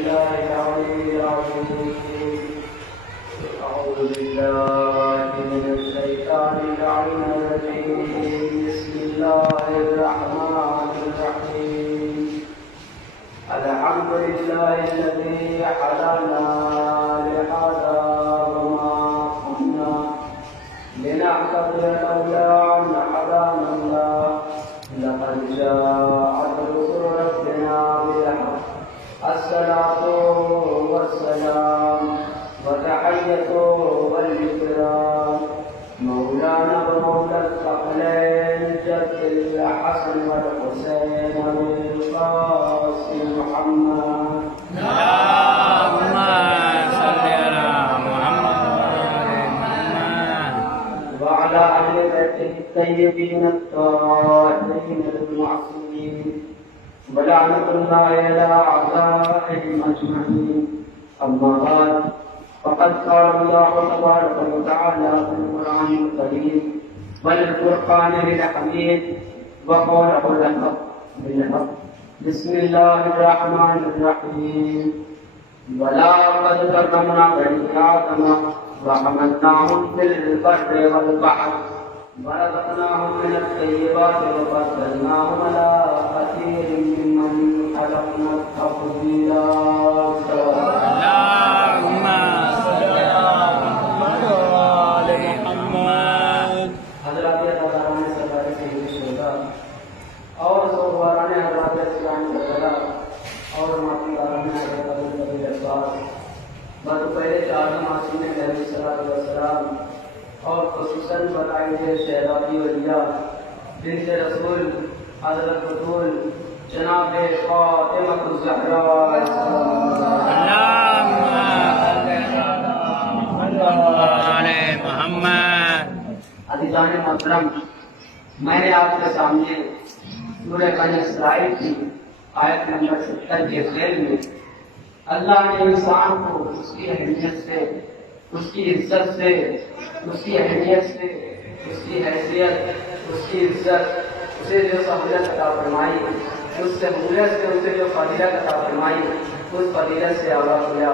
بالله العلي العظيم. أعوذ بالله من الشيطان اللعين الرجيم. بسم الله الرحمن الرحيم. الحمد لله الذي هدانا لهذا وما كنا لنهتدي لولا أن هدانا الله. لقد جاءت رسل ربنا بالحق. الصلاة والسلام وتحية والإكرام مولانا ومولى الثقلين جد الحسن والحسين والقاسم محمد. اللهم صل على محمد وعلى أهل بيته الطيبين الطاهرين المعصومين ولعنة الله على أعدائهم أجمعين. أما بعد، فقد قال الله تبارك وتعالى في القرآن الكريم والفرقان الحميد وقوله الحق بالحق. بسم الله الرحمن الرحيم. ولقد كرمنا بني آدم وحملناهم في البر والبحر ورزقناهم من الطيبات وفضلناهم على كثير ممن خلقنا تفضيلا. اللهم صل على محمد. حضرات حضران سرکار سید شہداء اور سواران حضرات اسلام وغیرہ اور ماتیداران حضرت ابوبکر عباس بس پہلے چار معصوم علیہ السلام اور خصوصاً بتائیے شہزادی ولیاء بنت رسول حضرت بطول جناب فاطمہ الزہرا محمد. عزیزان محترم، میں نے آپ کے سامنے سورہ بنی اسرائیل کی آیت نمبر 70 کے ذیل میں اللہ نے انسان کو اس کی اہمیت سے، اس کی عزت سے، اس کی اہمیت سے، اس کی حیثیت، اس کی عزت، اسے جو سہولت عطا فرمائی، اس سہولت سے اسے جو فضیلت عطا فرمائی، اس فضیلت سے آگاہ کیا.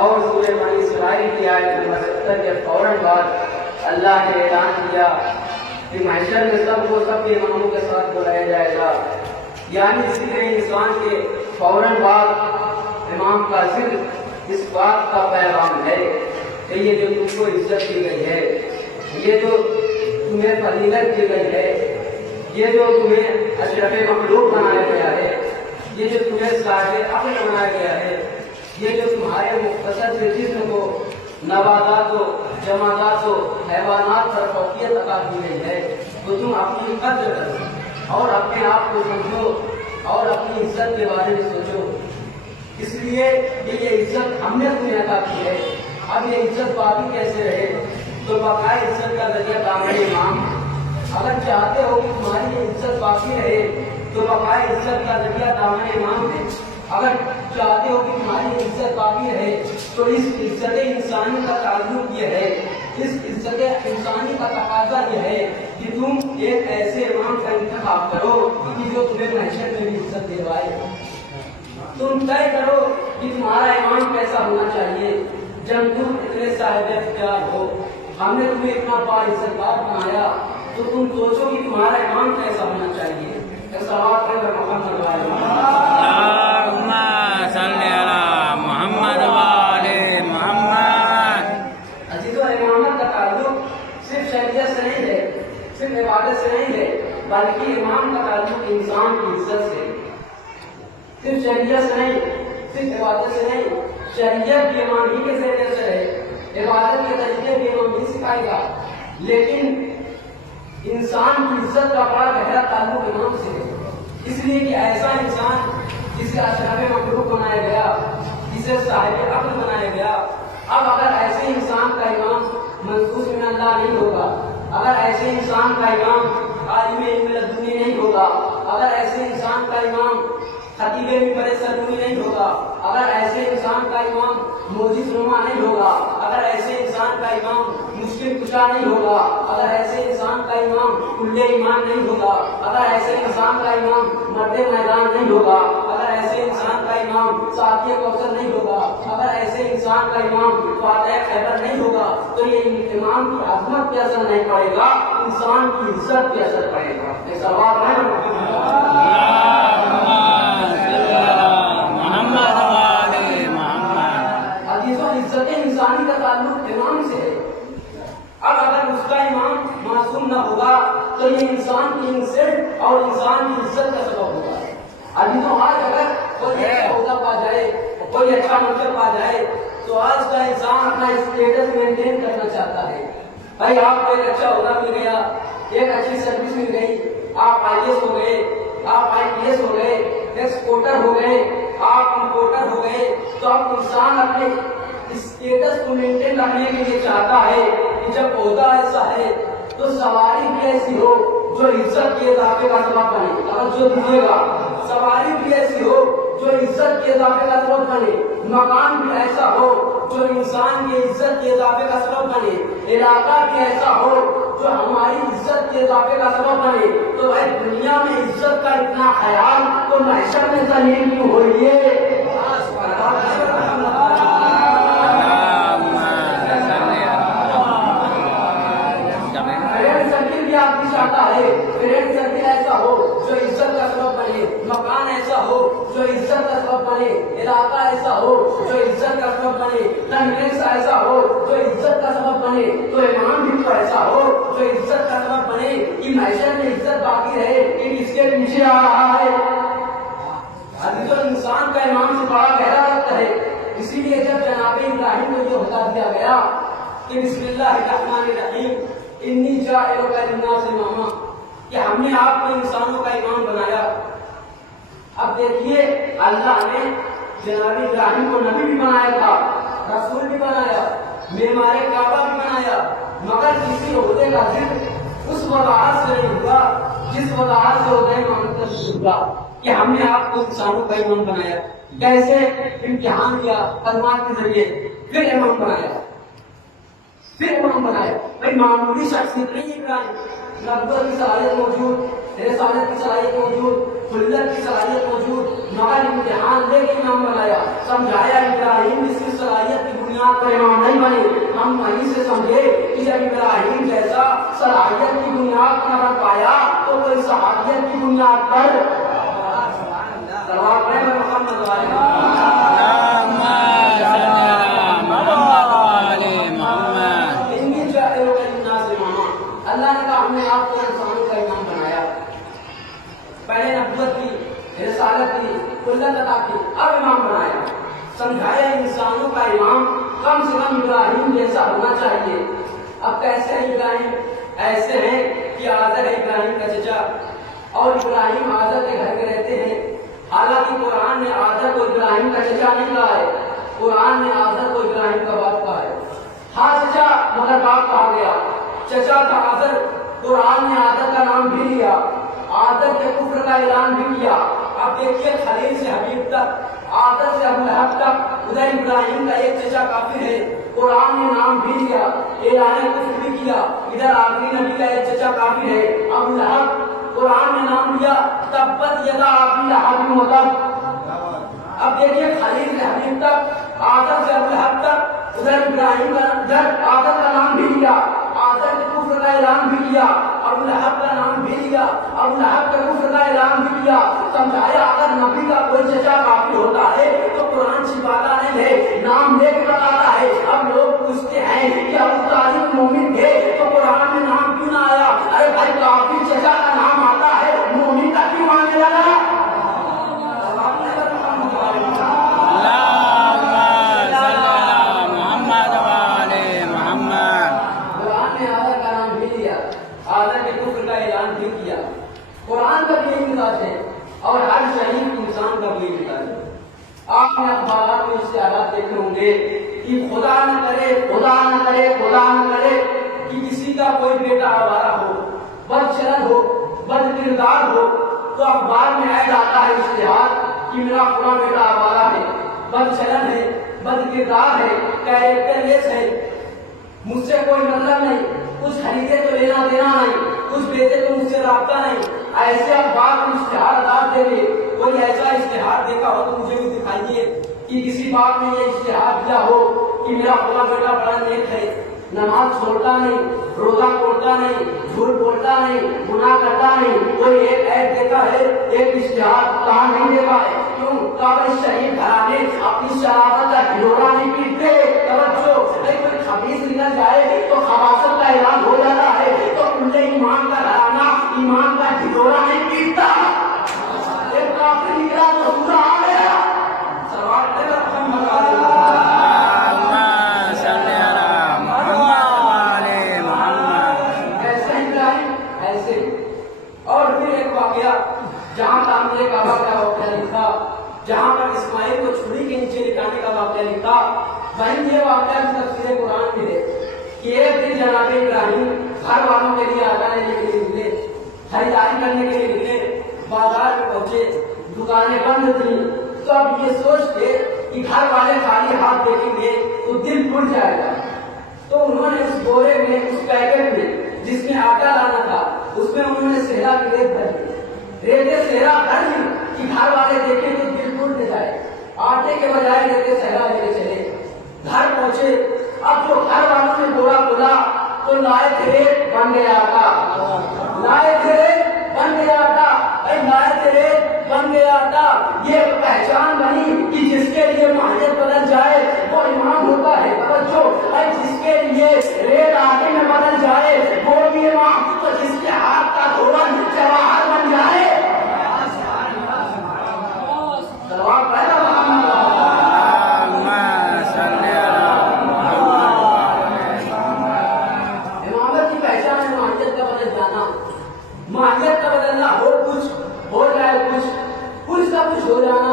اور سورہ بنی اسرائیل کی آیت نمبر 70 کے فوراً بعد اللہ نے اعلان کیا کہ محشر میں سب کو سب کے اماموں کے ساتھ بلایا جائے گا. یعنی ذکر انسان کے فوراً بعد امام کا ذکر اس بات کا پیغام ہے کہ یہ جو تم کو عزت دی گئی ہے، یہ جو تمہیں فضیلت دی گئی ہے، یہ جو تمہیں اشرف مخلوق بنایا گیا ہے، یہ جو تمہیں صاحب عقل بنایا گیا ہے، یہ جو تمہارے مختصر سے جسم کو نباتات و جمادات و حیوانات پر فوقیت عطا کی گئی ہے، تو تم اپنی قدر کرو اور اپنے آپ کو سمجھو اور اپنی عزت کے بارے میں سوچو. اس لیے کہ یہ عزت ہم نے تمہیں عطا کی ہے. اب یہ عزت باقی کیسے رہے؟ تو بقائے عزت کا ذریعہ دامن امام. اگر چاہتے ہو کہ تمہاری یہ عزت باقی رہے تو بقائے عزت کا ذریعہ دامن امام ہے. اگر چاہتے ہو کہ تمہاری عزت باقی رہے تو اس عزت انسانی کا تعلق یہ ہے، اس عزت انسانی کا تقاضا یہ ہے کہ تم ایک ایسے امام کا انتخاب کرو کہ جو تمہیں محشر میں بھی عزت دلوائے. تم طے کرو کہ تمہارا امام کیسا ہونا چاہیے. جب تم اتنے صاحب اختیار ہو، ہم نے تمہیں اتنا باعزت بنایا، تو تم سوچو کہ تمہارا امام کیسا ہونا چاہیے. صلوات علی محمد و آل اللهم صل على محمد وآل محمد. عزیزو، امامت کا تعلق صرف شریعت سے نہیں ہے، صرف عبادت سے نہیں ہے، بلکہ امام کا تعلق انسان کی عزت سے. صرف شریعت سے نہیں، صرف عبادت سے نہیں، شریعت بھی امام ہی کے ذریعے سے ہے، عبادت کے طریقے بھی امام ہی سکھائے گا، لیکن انسان کی عزت کا بڑا گہرا تعلق امام سے ہے. اس لیے کہ ایسا انسان جسے اشرف مخلوق بنایا گیا، جسے صاحب عقل بنایا گیا، اب اگر ایسے انسان کا امام منصوص من اللہ نہیں ہوگا، اگر ایسے انسان کا امام عالم علم لدنی نہیں ہوگا، اگر ایسے انسان کا امام خطیب منبر سرونی نہیں ہوگا، اگر ایسے انسان کا امام موجز نما نہیں ہوگا، اگر ایسے انسان کا امام مشکل کشا نہیں ہوگا، اگر ایسے انسان کا امام کل ایمان نہیں ہوگا، اگر ایسے انسان کا امام مرد میدان نہیں ہوگا، اگر ایسے انسان کا امام ساتھی کوثر نہیں ہوگا، اگر ایسے انسان کا امام فاتح خیبر نہیں ہوگا تو یہ امام کی عظمت پہ اثر نہیں پڑے گا، انسان کی عزت پہ اثر پڑے گا۔ یہ سوال ہے عزیزوں، عزت انسانی کا تعلق امام سے ہے۔ اب اگر اس کا امام معصوم نہ ہوگا تو یہ انسان کی انسلٹ اور انسان کی عزت کا سبب ہوگا۔ عزیزوں، آج اگر کوئی اچھا عہدہ پا جائے، کوئی اچھا منصب پا جائے تو آج کا انسان اپنا اسٹیٹس مینٹین کرنا چاہتا ہے۔ بھائی آپ کو ایک اچھا عہدہ مل گیا، ایک اچھی سروس مل گئی، آپ IAS ہو گئے، آپ IPS ہو گئے، ایکسپورٹر ہو گئے، آپ امپورٹر ہو گئے، تو اب انسان اپنے اسٹیٹس کو مینٹین رکھنے کے لیے چاہتا ہے کہ جب عہدہ ایسا ہے تو سواری بھی ایسی ہو جو عزت کے اضافے کا سبب بنے۔ توجہ دیجیے گا، سواری بھی ایسی ہو جو عزت کے اضافے کا سبب بنے، مکان بھی ایسا ہو جو انسان کی عزت کے اضافے کا سبب بنے، علاقہ بھی ایسا ہو جو ہماری عزت کے اضافے کا سبب بنے۔ تو بھائی دنیا میں عزت کا اتنا خیال تو محشر میں ذلیل کیوں ہو رہی ہے؟ فرینڈ سرکل ایسا ہو جو عزت کا سبب بنے، مکان ایسا ہو جو عزت کا سبب بنے، علاقہ ایسا ہو جو عزت کا سبب بنے، کنوینس ایسا ہو جو عزت کا سبب بنے، تو امام بھی تو ایسا ہو جو عزت کا سبب بنے کہ معاشرے میں عزت باقی رہے کہ کس کے پیچھے آ رہا ہے۔ عزیزو، انسان کا امام سے بڑا گہرا ربط ہے۔ اسی لیے جب جناب ابراہیم کو یہ حکم دیا گیا کہ بسم اللہ الرحمن الرحیم انی جاعلک للناس اماما، کہ ہم نے آپ کو انسانوں کا امام بنایا۔ اب دیکھیے، اللہ نے جناب ابراہیم کو نبی بھی بنایا تھا، رسول بھی بنایا، معمار کعبہ بھی بنایا، مگر کسی عہدے کا ذکر اس وضاحت سے نہیں ہوا جس وضاحت سے عہدہ امامت کا ذکر ہوا کہ ہم نے آپ کو انسانوں کا امام بنایا۔ کیسے؟ امتحان کیا کلمات کے ذریعے، پھر امام بنایا، پھر امام بنایا۔ بھائی معمولی شخصیت نہیں ابراہیم، نبوت کی صلاحیت موجود، رسالت کی صلاحیت موجود، خلت کی صلاحیت موجود، مگر امتحان دے کے امام بنایا، سمجھایا۔ ابراہیم اس کی صلاحیت کی بنیاد پر امام نہیں بنے، ہم وہیں سے سمجھے کہ جب ابراہیم جیسا صلاحیت کی بنیاد پر نہ پایا تو کوئی صحابیت کی بنیاد پر محمد اللہ نے کہا ہم نے آپ کو انسانوں کا امام بنایا، پہلے نبوت کی، رسالت کی، خلت عطا کی، اب امام بنایا۔ سمجھایا انسانوں کا امام کم سے کم ابراہیم جیسا ہونا چاہیے۔ اب کیسے ہیں ابراہیم؟ ایسے ہیں کہ آزر ہے ابراہیم کا چچا، اور ابراہیم آزر کے گھر کے رہتے ہیں۔ حالانکہ قرآن نے آزر کو ابراہیم کا چچا نہیں کہا ہے، قرآن نے آزر کو ابراہیم کا باپ کہا ہے۔ ہاں چچا مگر باپ کہا گیا، چچا کا آزر، قرآن نے آزر کا نام بھی لیا، آزر کے کفر کا اعلان بھی کیا۔ اب دیکھیے، خلیل سے حبیب تک، آزر سے ابو لہب تک، ادھر ابراہیم کا ایک چچا کافر ہے، قرآن نے نام بھی لیا، اعلان کفر بھی کیا۔ ادھر آخری نبی کا ایک چچا کافر ہے، ابو لہب، قرآن نے نام لیا، تبت یدا ابی لہب وتب۔ اب دیکھیے، خلیل سے حبیب تک، آزر سے ابو لہب تک، ادھر ابراہیم کا، ادھر آزر کا نام بھی لیا، آزر کے کفر کا اعلان بھی کیا، ابو لہب کا نام بھی لیا، ابو لہب کے کفر کا اعلان بھی کیا۔ سمجھایا اگر نبی کا کوئی چچا کافر ہوتا ہے تو قرآن چھپاتا نہیں ہے، نام لے کے بتاتا ہے۔ اب لوگ پوچھتے ہیں کہ ابو طالب مومن تھے تو قرآن میں نام کیوں نہ آیا؟ ارے بھائی، کافر چچا کا نام آتا ہے، مومن کا کیوں آنے لگا؟ قرآن کا بھی مزاج ہے اور ہر شہید انسان کا بھی مزاج ہے۔ آپ نے اخبارات میں اشتہارات دیکھے ہوں گے کہ خدا نہ کرے، خدا نہ کرے، خدا نہ کرے کہ کسی کا کوئی بیٹا آوارہ ہو، بد چلن ہو، بد کردار ہو، تو اخبار میں ایڈ آتا ہے اشتہار کہ میرا فلاں بیٹا آوارہ ہے، بد چلن ہے، بد کردار ہے، کیریکٹر لیس ہے، مجھ سے کوئی مطلب نہیں، کچھ خریدے تو لینا دینا نہیں، کچھ بیچے تو مجھ سے رابطہ نہیں۔ ایسے اخبار میں اشتہار دے، کوئی ایسا اشتہار دیکھا ہو تو مجھے بھی دکھائیے۔ کہ کسی بات میں یہ اجتہاد کیا ہو کہ میرا فلاں بیٹا بڑا نیک ہے، نماز چھوڑتا نہیں، روزہ توڑتا نہیں، جھوٹ بولتا نہیں، گناہ کرتا نہیں، کوئی ایک عیب دیتا ہے، ایک اجتہاد کہاں نہیں دیتا ہے؟ کیوں؟ قبر شریف گھرانے اپنی شرافت کا ڈھنڈورا نہیں پیٹتے۔ توجہ، کوئی خبیث نکل جائے تو خباثت کا اعلان ہو جاتا ہے، تو کلے ایمان کا گھرانا ایمان کا ڈھنڈورا نہیں پیٹتا۔ ایک کافر نکلا تو پورا آ گیا۔ سوال ہے محمد جہاں تعمیر کعبہ کا واقعہ لکھا، جہاں پر اسماعیل کو چھری کے نیچے لٹانے کا واقعہ لکھا، وہیں یہ واقعہ بھی تفسیر قرآن میں ہے کہ ایک دن جناب ابراہیم گھر والوں کے لیے آٹا لینے کے لیے نکلے، خریداری کرنے کے لیے نکلے، بازار میں پہنچے، دکانیں بند تھیں، تو اب یہ سوچ کے کہ گھر والے خالی ہاتھ دیکھیں گے تو دل ٹوٹ جائے گا، تو انہوں نے اس بورے میں، اس پیکٹ میں جس میں آٹا لانا تھا، اس میں انہوں نے صحرا کی ریت بھر دی، ریتے صحرا بھر دی کہ گھر والے دیکھیں تو دل ٹوٹ جائے، آٹے کے بجائے ریتے صحرا لے کے چلے، گھر پہنچے، اب جو گھر والوں نے بورا کھولا تو لائے تھے ریت بن گیا آٹا، لائے تھے ریت بن گیا آٹا، لائے تھے ریت بن گیا آٹا۔ یہ پہچان بنی کہ جس کے لیے ماہیت بدل جائے وہ امام ہوتا ہے، توجہ، جس کے لیے ریت آٹے میں بدل جائے وہ بھی امام، تو جس کے ہاتھ کا دھون جواہر بن جائے۔ جواب پہلا امامت کی پہچان ہے ماہیت کا بدل جانا، ماہیت کا بدلنا، ہو کچھ ہو جائے کچھ کا کچھ ہو جانا،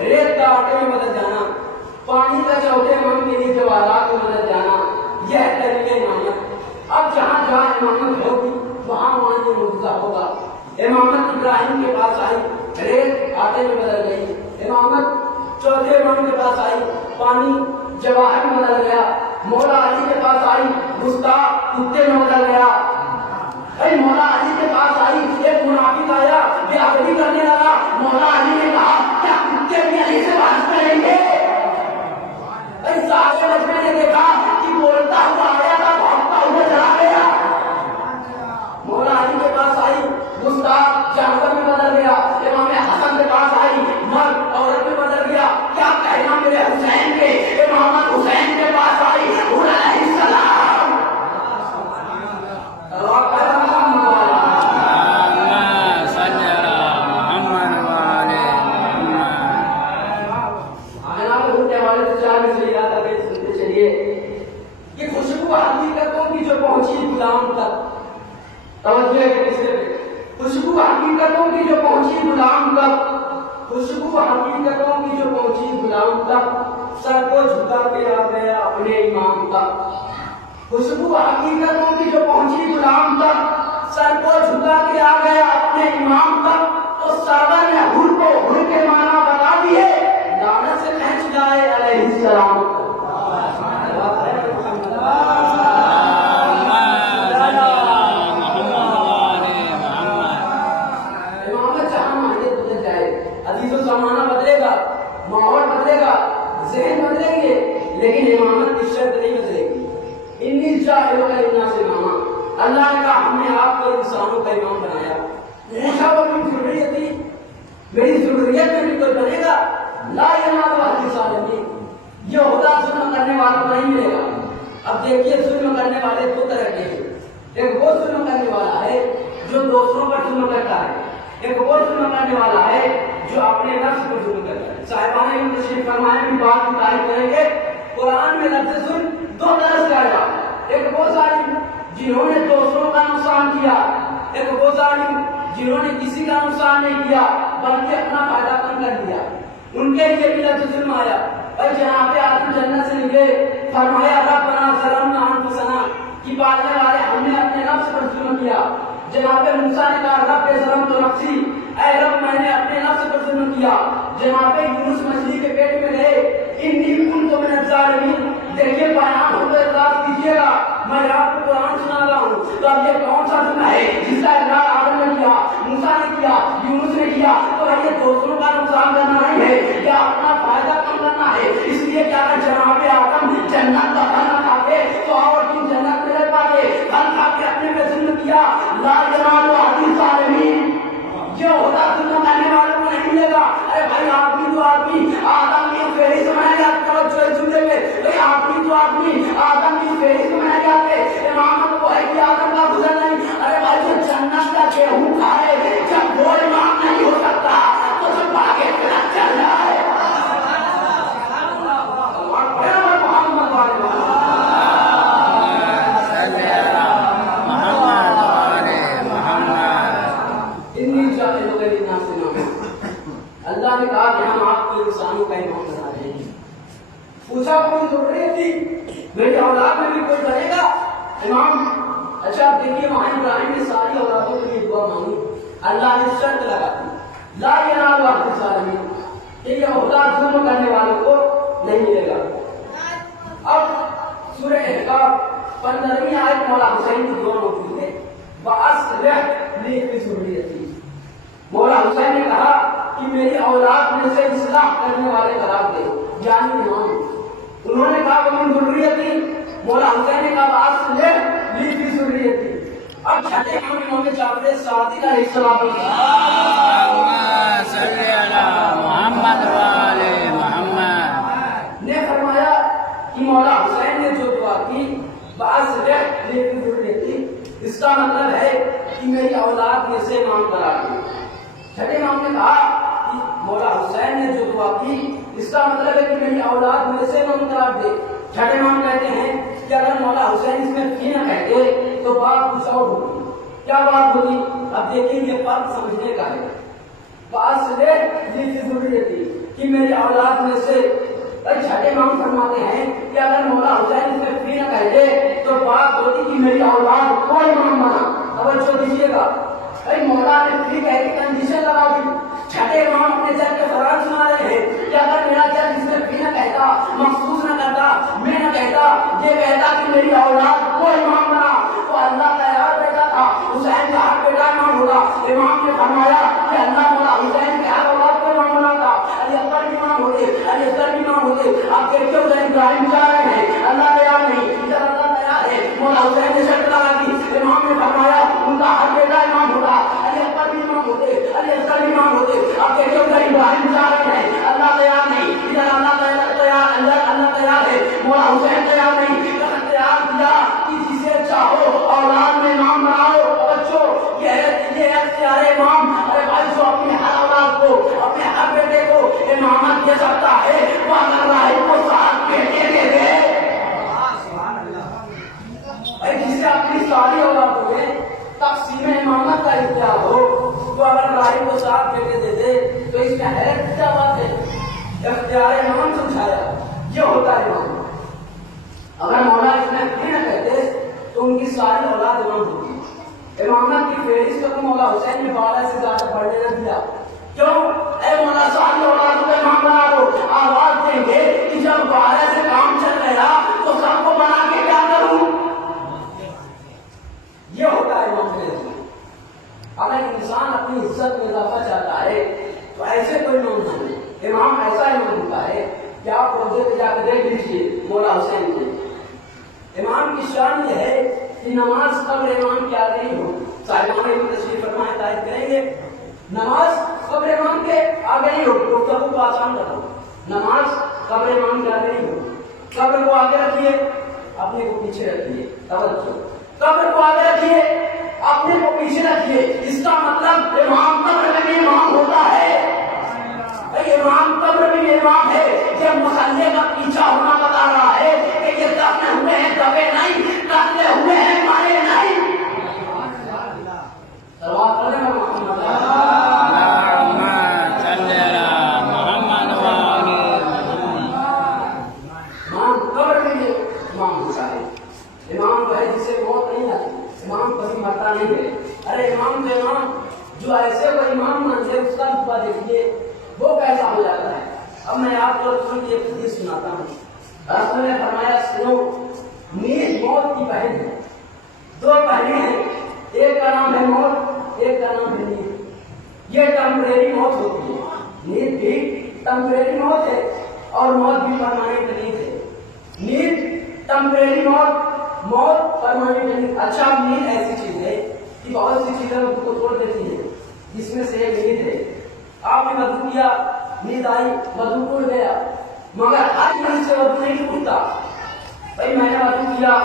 ریت کا آٹے میں بدل جانا، پانی کا چوتھے امام کے لیے جواہرات میں بدل جانا، یہ طریقے امامت۔ اب جہاں جہاں امامت ہوگی وہاں یہ معجزہ ہوگا۔ امامت ابراہیم کے پاس آئی، ریت آٹے میں بدل گئی، امامت چوتھے امام کے پاس آئی، پانی جواہر میں بدل گیا، مولا علی کے پاس آئی، گستاخ کتے میں بدل گیا، مولا علی کے پاس آئی، ایک منافق آیا بیعدبی کرنے لگا، مولا علی نے کہا کیا کتے بھی علی سے بات کریں گے؟ صحابہ مجمع نے دیکھا کہ بولتا ہوا آیا تھا، بھاگتا ہوا چلا گیا، مولا علی کے پاس آئی، گستاخ جانور میں بدل گیا، امام حسن کے پاس آئی، مرد عورت میں بدل گیا، کیا کہنا میرے حسین کے، امامت حسین کے پاس آئی، حور علیہ السلام۔ یہ خوشبو حقیقتوں کی جو پہنچی غلام تک، توجہ ہے کسی پہ، خوشبو حقیقتوں کی جو پہنچی غلام تک، خوشبو حقیقتوں کی جو پہنچی غلام تک، سر کو جھکا کے آ گیا اپنے امام تک، خوشبو حقیقتوں کی جو پہنچی غلام تک، سر کو جھکا کے آ گیا اپنے امام تک، تو سرور نے حور کو حور کے معنی بتا دیے، لعنت سے کھینچ جائے علیہ السلام۔ زمانہ بدلے گا، ماحول بدلے گا، ذہن بدلیں گے، لیکن امامت کی شرط نہیں بدلے گی۔ انی جاعلک للناس اماما، اللہ نے کہا ہم نے آپ کو انسانوں کا امام بنایا، موسیٰ ومن ذریتی، میری ذریت میں بھی کوئی بنے گا، لا ینال احد الظالمین، یہ عہدہ ظلم کرنے والوں کو نہیں ملے گا۔ اب دیکھیے ظلم کرنے والے دو طرح کے ہیں، ایک وہ ظلم کرنے والا ہے جو دوسروں پر ظلم کرتا ہے، ایک وہ ظلم کرنے والا ہے جو اپنے نفس پر ظلم کرتا ہے۔ صاحبان علم تشریف فرمائے بھی بات کی تعریف کریں گے، قرآن میں لفظ ظلم دو طرح سے آیا، ایک وہ ظالم جنہوں نے دوسروں کا نقصان کیا، ایک وہ ظالم جنہوں نے کسی کا نقصان نہیں کیا بلکہ اپنا فائدہ کم کر دیا، ان کے لیے بھی لفظ ظلم آیا۔ اور جناب آدم جنت سے نکلے، فرمایا ربنا ظلمنا انفسنا، کہ پالنے والے ہم نے اپنے نفس پر ظلم کیا۔ جناب موسیٰ نے کہا رب ظلمت نفسی، اے رب میں نے اپنے نفس پر ظلم کیا۔ جناب یونس مچھلی کے پیٹ میں گئے، انی کنت من الظالمین، دیکھیے بیان ہوتا اعتراف کیجیے گا، میں آپ کو قرآن سنا رہا ہوں، تو اب یہ کون سا ظلم ہے جس کا اقرار آدم نے کیا، موسیٰ نے کیا، یونس نے کیا؟ تو یہ دوسروں کا نقصان کرنا نہیں ہے، یا اپنا فائدہ کم کرنا آدمی تو آدمی آدم کی فہرست میں نہیں آتے، آدمی تو آدمی آدم کی فہرست میں نہیں آتے، امامت وہ ہے کہ آدم کا گزر نہیں۔ ارے بھائی جو جنت کا گیہوں کھائے جب وہ امام نہیں ہو سکتا تو سب آگے پھر چل رہا ہے۔ محمد والے اللہ نے کہا کہ ہم آپ کو انسانوں کا امام بنا رہے ہیں۔ پوچھا کوئی ضروری تھی میری اولاد میں بھی کوئی بنے گا امام؟ اچھا آپ دیکھیے وہاں ابراہیم نے ساری اولادوں کے لیے دعا مانگی، اللہ نے شرط لگا دی لا ینال عہد الظالمین کہ یہ اولاد ظلم کرنے والوں کو نہیں ملے گا۔ اب سورہ احقاف 15ویں آیت مولا حسین کی دعا موجود ہے، وَأَصْلِحْ لِي فِي ذُرِّيَّتِي۔ مولا حسین نے کہا کہ میری اولاد میں سے اصلاح کرنے والے قرار دے، یعنی امام۔ انہوں نے کہا وَمِن ذُرِّيَّتِي، مولا حسین نے کہا وَأَصْلِحْ لِي فِي ذُرِّيَّتِي۔ اب چھٹے امام جعفر صادق علیہ السلام صلی علی محمد وعلی محمد نے فرمایا کہ مولا حسین نے جو دعا کی وَأَصْلِحْ لِي فِي ذُرِّيَّتِي، اس کا مطلب ہے کہ میری اولاد میں سے امام قرار دے۔ چھٹے امام نے کہا کہ مولا حسین نے جو دعا کی اس کا مطلب ہے کہ میری اولاد میں سے امام قرار دے۔ چھٹے امام کہتے ہیں کہ اگر مولا حسین اس میں فی نہ کہتے تو بات کچھ اور ہوگی۔ کیا بات ہوگی؟ اب دیکھیں یہ فرق سمجھنے کا ہے۔ وَأَصْلِحْ لِي فِي ذُرِّيَّتِي کہ میری اولاد میں سے، چھٹے امام فرماتے ہیں کہ اگر مولا حسین اس میں فی نہ کہتے تو بات ہوتی کہ میری اولاد کو امام بنا۔ توجہ دیجیے گا، مولا نے فی کہہ کے کنڈیشن لگا دی۔ چھٹے امام اپنے جج کے فرار سنا رہے ہیں کہ اگر میرا جج اس میں فی نہ کہتا، مخصوص نہ کرتا، میں نہ کہتا، یہ کہتا کہ میری اولاد کو امام بنا تو اللہ کا یار بیٹا تھا حسین کا ہر بیٹا امام ہوگا۔ امام نے فرمایا کہ اللہ مولا حسین کے ہر اولاد کو امام بنا تھا، علی اکبر بھی امام ہوتے، علی اصغر بھی امام ہوتے۔ آپ دیکھتے ہو ابراہیم جا رہے ہیں، اللہ تیار نہیں، ادھر اللہ تیار ہے۔ مولا حسین نے شرط لگا دی، امام نے فرمایا ان کا ہر بیٹا امام ہوگا، علی اکبر بھی امام ہوتے، علی اصغر بھی امام ہوتے۔ آپ دیکھتے ہو ابراہیم جا رہے ہیں، اللہ تیار نہیں، ادھر اللہ تیار، اللہ تیار ہے، مولا حسین تیار نہیں۔ تیار دیا کہ جسے چاہو اولاد میں امام بناؤ۔ بچوں یہ اختیار امام، ارے بھائی جو اپنے ہر اولاد کو، اپنے ہر بیٹے کو امامت دے سکتا ہے وہ اگر راہی کو ساتھ بیٹے دے دے، جسے اپنی ساری اولادوں میں تقسیم امامت کا اختیار ہو تو اگر راہی کو ساتھ بیٹے دے دے تو اس میں حیرت کیا بات ہے؟ اختیار امام سمجھایا، یہ ہوتا ہے امام۔ اگر مولا اس میں فی نہ کہتے تو ان کی ساری اولاد امام ہوتی۔ امامت کی فہرست کو مولا حسین نے 12 سے زیادہ پڑھنے نہ دیا۔ کیوں؟ اے مولا ساری اولاد کو امام بنا دو۔ آواز دیں گے کہ جب 12 سے کام چل رہا تو سب کو بنا کے کیا کروں؟ یہ ہوتا ہے امام کے لیے۔ اگر انسان اپنی عزت میں اضافہ چاہتا ہے تو ایسے کوئی امام نہیں، امام ایسا امام ہوتا ہے کہ آپ روزے پہ جا کے دیکھ لیجیے مولا حسین کے امام کی شان یہ ہے کہ نماز قبر امام کے آگے نہیں ہو۔ صاحبان علم تشریف فرمائے تائید کریں گے، نماز قبر امام کے آگے نہیں ہو۔ گفتگو کو آسان رکھو، نماز قبر امام کے آگے نہیں ہو۔ قبر کو آگے رکھیے، اپنے کو پیچھے رکھیے۔ توجہ، قبر کو آگے رکھیے، اپنے کو پیچھے رکھیے۔ اس کا مطلب امام قبر میں بھی امام ہوتا ہے، امام قبر میں بھی امام ہے۔ یہ مسلح کا پیچھا ہونا بتا رہا ہے کہ یہ دفن ہوئے ہیں، دبے نہیں، قتل ہوئے ہیں، مارے نہیں۔ سلوات پڑھیں محمد صلی علی محمد وعلی امام قبر میں بھی امام ہوتا ہے۔ امام وہ ہے جسے موت نہیں آتی، امام کبھی مرتا نہیں ہے۔ ارے امام تو امام، جو ایسے وہ امام منظر اس کا رتبہ دیکھیے وہ کیسا ہو جاتا ہے۔ اب میں آپ کو رسول کی ایک حدیث سناتا ہوں۔ رسول نے فرمایا سنو، نیند موت کی بہن ہے، دو بہنیں ہیں، ایک کا نام ہے موت، ایک کا نام ہے نیند۔ یہ ٹمپریری موت ہوتی ہے، نیند بھی ٹمپریری موت ہے اور موت بھی پرماننٹ نیند ہے۔ نیند ٹمپریری موت، موت پرماننٹ نیند۔ اچھا نیند ایسی چیز ہے کہ بہت سی چیزیں کو چھوڑ دیتی ہے، جس میں سے ایک نیند ہے۔ آپ نے وضو کیا، نیند آئی وضو ٹوٹ گیا مگر ہر نیند سے وضو نہیں ٹوٹتا بھائی میں نے وضو کیا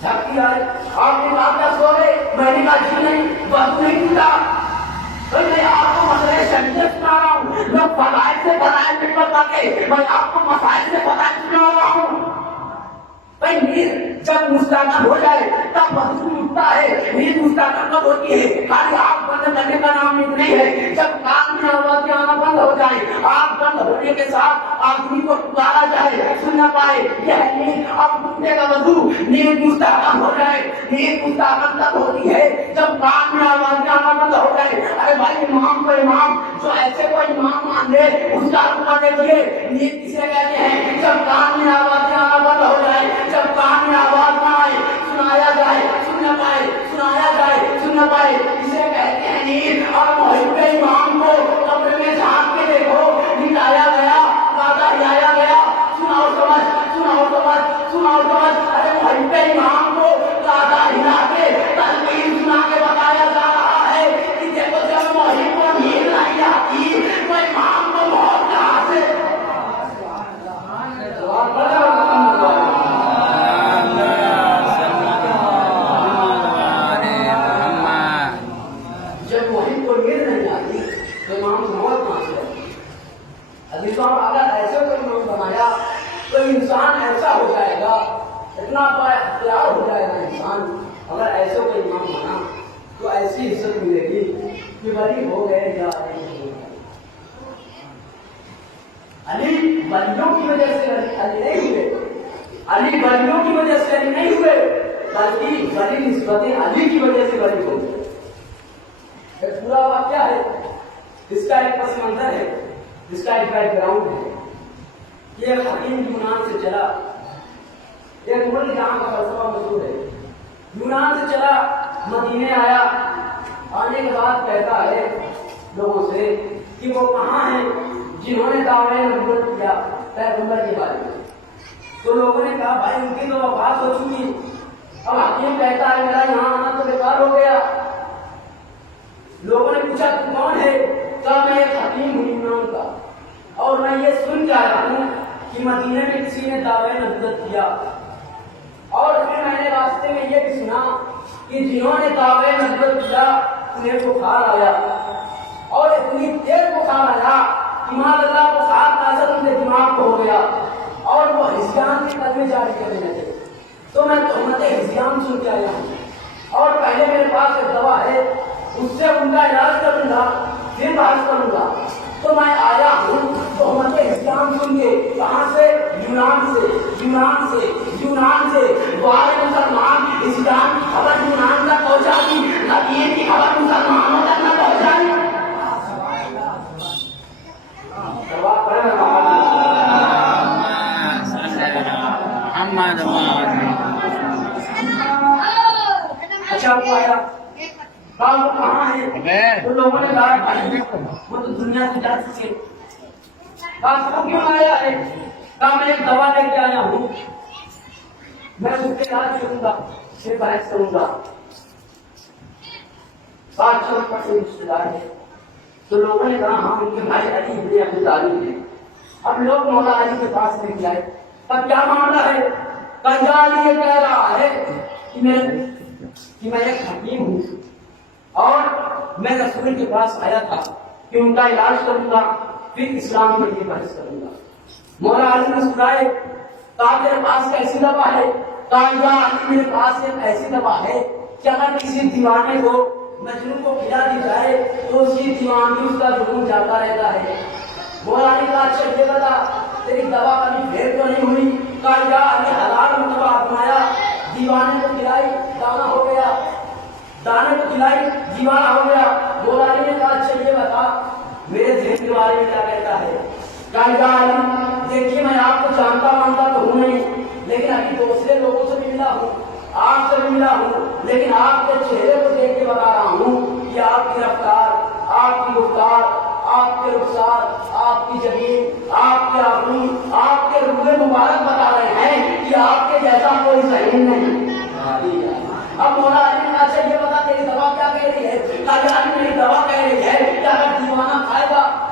جھپکی آئی آپ نے کہا کیا سو گئے میں نے کہا جی نہیں وضو نہیں ٹوٹا بھائی میں آپ کو مسئلہ شریعت سنا رہا ہوں لوگ فضائل سے فضائل میں بتا کے میں آپ کو مسائل سے فضائل سنا رہا ہوں بھائی نیند جب مستقل ہو جائے تب وضو ٹوٹتا ہے نیند مستقل کب ہوتی ہے خالی آنکھ بند کرنے کا نام نہیں ہے جب کان میں آواز آنا بند ہو جائے آنکھ بند ہونے کے ساتھ آدمی کو پکارا جائے سن نہ پائے یہ نیند اب ٹوٹنے کا وضو نیند مستقل ہو جائے نیند مستقل تب ہوتی ہے جب کان میں آواز آنا بند ہو جائے ارے بھائی امام کو امام جو ایسے کوئی امام مان لے اس کا رکا دیجیے نیند کسے کہتے ہیں جب کان میں آواز آنا بند ہو جائے جب کان میں آواز نہ آئے سنایا جائے سن نہ پائے سنایا جائے سن نہ پائے اسے کہتے ہیں نیند اور محب امام کو قبر میں جھانک کے دیکھو نکایا گیا وعدہ ہلایا گیا سناؤ سمجھ سناؤ سمجھ سناؤ سمجھ ارے محب امام کو وعدہ ہلا کے تلقین سنا کے بتایا جا رہا ہے کہ دیکھو جب محب کو نیند نہیں آتی تو امام کو موت کہاں سے اگر ایسے کوئی لوگ بنایا تو انسان ایسا ہو جائے گا اتنا با اختیار ہو جائے گا انسان اگر ایسے کوئی امام بنا تو ایسی عزت ملے گی کہ ولی ہو گئے یا علی ولیوں کی وجہ سے علی نہیں ہوئے علی ولیوں کی وجہ سے علی نہیں ہوئے بلکہ ولی نسبت علی کی وجہ سے ولی ہو گئے ایک پورا واقعہ ہے اس کا ایک پس منظر ہے اس کا ایک بیک گراؤنڈ ہے یہ حکیم یونان سے چلا ایک ملک جہاں کا فلسفہ مشہور ہے یونان سے چلا مدینے آیا آنے کے بعد کہتا ہے لوگوں سے کہ وہ کہاں ہیں جنہوں نے دعوی نبوت کیا پیغمبر کے بارے میں تو لوگوں نے کہا بھائی ان کی تو وفات ہو چکی اب حکیم کہتا ہے میرا یہاں آنا تو بیکار ہو گیا لوگوں نے پوچھا تو کون ہے کہا میں ایک حکیم ہوں یونان کا اور میں یہ سن کے آیا ہوں کہ مدینے میں کسی نے دعوی نبوت کیا اور پھر میں نے راستے میں یہ بھی سنا کہ جنہوں نے دعوی نبوت کیا انہیں بخار آیا اور اتنی دیر بخار آیا کہ ماذ اللہ بخار کا اثر ان کے دماغ کو ہو گیا اور وہ ہزیان کی قدمیں جاری کرنے لگے تو میں تہمت ہزیان سن کے آیا ہوں اور پہلے میرے پاس ایک دوا ہے اس سے ان کا علاج کروں گا پھر بحث کروں گا تو میں آیا ہوں تہمت ہزیان سن کے کہاں سے یونان سے یونان سے یونان سے بارے مسلمان اسلام کی خبر یونان تک پہنچا دی نبی کی خبر مسلمانوں تک نہ پہنچائی اچھا وہ آیا کہاں ہے تو لوگوں نے کہا وہ تو دنیا سے جا چکے وہ کیوں آیا ہے کہا میں ایک دوا لے کے آیا ہوں میں اس کے علاج کروں گا پھر بحث کروں گا بات چھوٹ پر سے رشتے دار ہے تو لوگوں نے کہا ہاں ان کے بھائی علی ابن ابی طالب ہیں اب لوگ مولا علی کے پاس لے کے آئے اب کیا معاملہ ہے کنجال یہ کہہ رہا ہے کہ میں ایک حکیم ہوں اور میں رسول کے پاس آیا تھا کہ ان کا علاج کروں گا پھر اسلام کے لیے بحث کروں گا مولا علی مسکرائے کہا میرے پاس کیسی دوا ہے کہا یا علی میرے پاس ایک ایسی دوا ہے کہ اگر کسی دیوانے کو مجنون کو کھلا دی جائے تو اس کی دیوانی اس کا جنون جاتا رہتا ہے مولا علی کا اچھا یہ بتا تیری دوا کبھی پھیر تو نہیں ہوئی کہا یا علی حلال مرتبہ اپنایا دیوانے کو کھلائی دانا ہو گیا دانے کو کھلائی دیوانہ ہو گیا مولا علی نے کہا اچھا یہ بتا میرے ذہن کے بارے میں کیا کہتا ہے کہا علی دیکھیے میں آپ کو جانتا مانتا تو ہوں نہیں لیکن ابھی دوسرے لوگوں سے بھی ملا ہوں آپ سے بھی ملا ہوں لیکن آپ کے چہرے کو دیکھ کے بتا رہا ہوں کہ آپ کی رفتار آپ کی گفتار آپ کے رخسار آپ کی زمین آپ کے آبرو آپ کے روح مبارک بتا رہے ہیں کہ آپ کے جیسا کوئی صحیح نہیں اب مولا علی نے اچھا یہ بتا تیری دوا کیا کہہ رہی ہے کہا علی میری دوا کہہ رہی ہے کہ اگر دیوانہ کھائے گا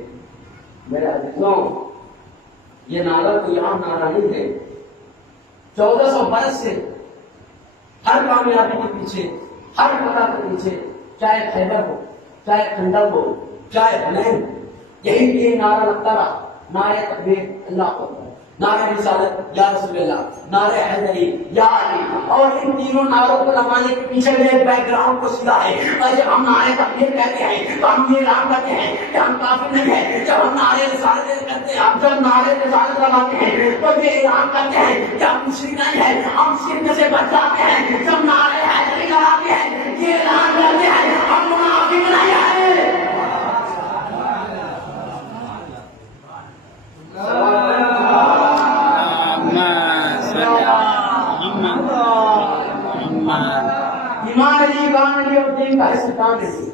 تھے. میرے عزیزوں یہ نعرہ کوئی عام نعرہ نہیں ہے. 1400 برس سے ہر کامیابی کے پیچھے، ہر فتح کے پیچھے، چاہے خیبر ہو، چاہے خندق ہو، چاہے حنین، یہی یہ نعرہ لگتا رہا. نعرہ تکبیر اللہ اکبر، نعرہ رسالت یا رسول اللہ، نعرہ حیدری یا علی. اور ان تینوں نعروں کو لگانے کے پیچھے میرے بیک گراؤنڈ کو سیدھا ہے. اور جب ہم نعرہ تکبیر کہتے ہیں تو ہم یہ اعلان کرتے ہیں کہ ہم کافر نہیں ہیں. جب ہم نعرہ رسالت کرتے ہیں، جب نعرہ رسالت لگاتے ہیں تو یہ اعلان کرتے ہیں کہ ہم مشرک نہیں ہیں، ہم شرک سے بچ جاتے ہیں. جب نعرہ حیدری لگاتے ہیں یہ اعلان کرتے ہیں ہم منافق نہیں ہیں. ایمان علی کان علی اور دین کا حصتان علی،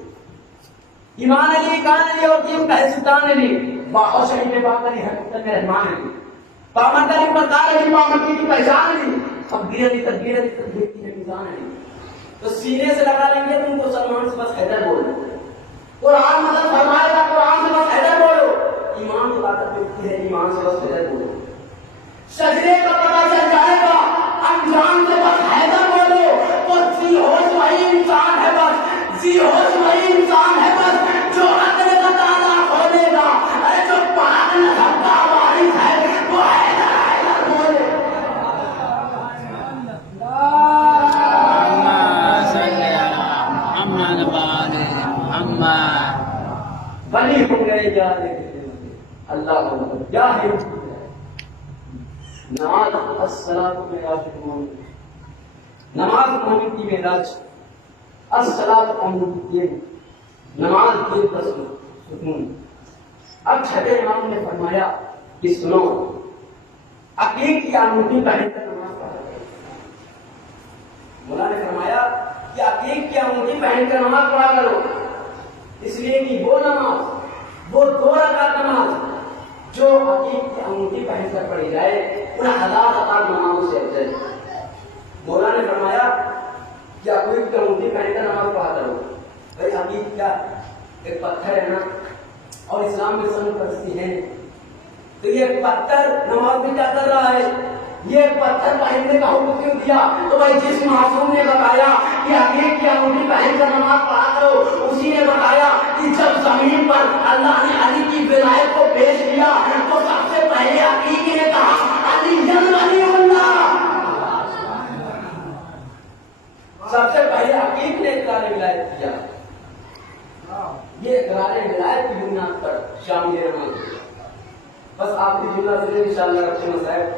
ایمان علی کان علی اور دین کا حصتان علی، باہو شہید باغ علی حقیقت میں رحمان علی، پامد علی پردار علی، پامدی کی پہچان علی، تقدیر علی تدبیر علی تدبیر کی میزان علی. تو سینے سے لگا لیں گے تم کو سلمان سے بس حیدر بولو. قرآن مدد فرمائے گا قرآن سے بس حیدر بولو. ایمان کی بات کرتی ہے ایمان سے بس حیدر بولو. سجدے کا پتہ چل جائے گا انجام سے بس حیدر بولو. تو جی ہوش وہی انسان ہے بس، جی ہوش وہی انسان ہے بس جو عقل کا تالا کھولے گا. ارے جو پاک نصب کا وارث ہے وہ حیدر حیدر بولے. بلی ہو گئے جانے اللہ کیا ہے نماز. الصلاۃ معراج المومن، نماز مومن کی معراج. الصلاۃ مومن کی نماز کی سکون. اب چھٹے امام نے فرمایا کہ سنو، عقیق کی انگوٹھی پہن کر نماز پڑھا. مولا نے فرمایا کہ عقیق کی انگوٹھی پہن کر نماز پڑھا کرو، اس لیے کہ وہ نماز، وہ 2 رکعت نماز جو عقیق کی انگوٹھی پہن کر پڑھی جائے ان 1000 نمازوں سے افضل. مولا نے فرمایا کہ عقیق کی انگوٹھی پہن کر نماز پڑھا کرو. بھائی عقیق کیا ایک پتھر ہے نا، اور اسلام میں سن پرستی ہے، تو یہ پتھر نماز میں کیا کر رہا ہے؟ یہ پتھر پہننے کا حکم کیوں دیا؟ تو بھائی جس معصوم نے بتایا کہ عقیق کی انگوٹھی پہن کر نماز پڑھا کرو، اسی نے بتایا کہ جب زمین پر اللہ نے علی کی ولایت کو پیش کیا تو سب سے پہلے عقیق نے کہا علی ولی اللہ. سب سے پہلے عقیق نے اقرار ولایت کیا. یہ اقرار ولایت کی بنیاد پر شامل نماز. بس آخری جملہ سے انشاءاللہ رکھتے مسائل.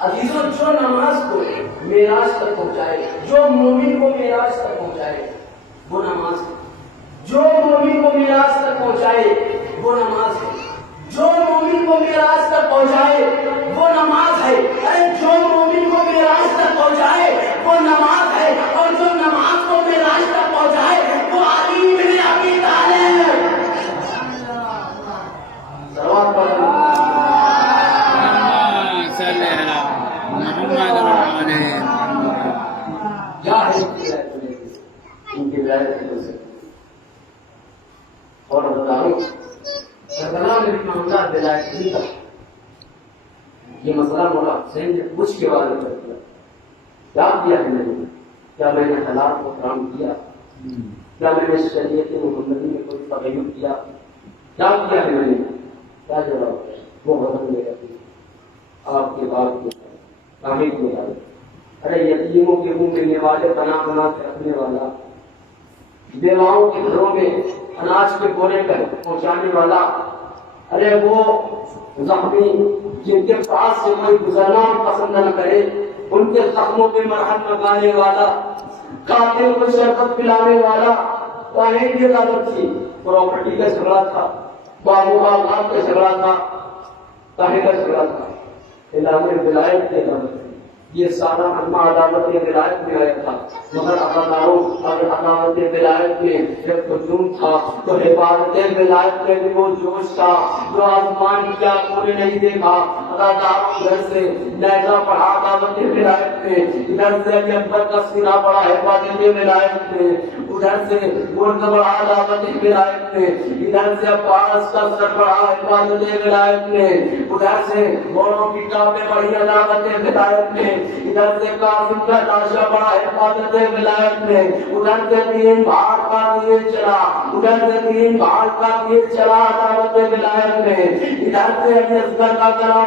عزیزوں جو نماز کو معراج تک پہنچائے، جو مومن کو معراج تک پہنچائے وہ نماز ہے. جو مومن کو معراج تک پہنچائے وہ نماز ہے. جو مومن کو معراج تک پہنچائے وہ نماز ہے. ارے جو مومن کو معراج تک پہنچائے وہ نماز ہے، اور جو نماز کو معراج تک پہنچائے وہ علی بن ابی طالب. صلوات پڑھو. ان کی ولایت کی وجہ سے اور بتاؤں کربلا میں بھی معاملہ ولایت نہیں تھا. یہ مسئلہ مولا حسین نے پوچھ کے بعد کر دیا. کیا کیا ہے میں نے؟ کیا میں نے حالات کو کام کیا؟ کیا میں نے شریعت محمدی میں کوئی تغیر کیا؟ کیا ہے میں نے؟ کیا جواب وہ بدل لے گا آپ کے بعد کامل کیوں جائے. ارے یتیموں کے منہ ملنے والے بنا بنا کے رکھنے والا، بیواؤں کے گھروں میں اناج کے بولے کر پہنچانے والا، ارے وہ زخمی جن کے پاس سے کوئی گزرنا پسند نہ کرے ان کے زخموں پہ مرہم لگانے والا، قاتل کو شربت پلانے والا. کہیں کی عدالت تھی، پراپرٹی کا جھگڑا تھا، بابو باغ کا جھگڑا تھا، کہیں کا جھگڑا تھا، اعلان ولایت کی عدالت. یہ سارا علماء عدالت ولایت میں آیا تھا، مگر اگر عدالت ولایت میں جب ہجوم تھا تو حفاظت ولایت میں بھی وہ جوش تھا جو آسمان کیا کوئی نہیں دیکھا. ادھر سے نیزہ پڑھا عدالت ولایت میں، ادھر سے علی اکبر کا سینہ پڑا حفاظت ولایت میں. ادھر سے مرتبہ دعوت ولایت نے، ادھر سے عباس کا سربراہ حفاظت ولایت نے، ادھر سے مولوں کی کتابیں پڑھی علامت ولایت نے، ادھر سے قاسم کا لاشا پڑھا حفاظت ولایت نے، ادھر سے تین بھاڑ کا تیر چلا، ادھر سے تین بھاڑ کا تیر چلا دعوت ولایت نے، ادھر سے علی اصغر کا کلام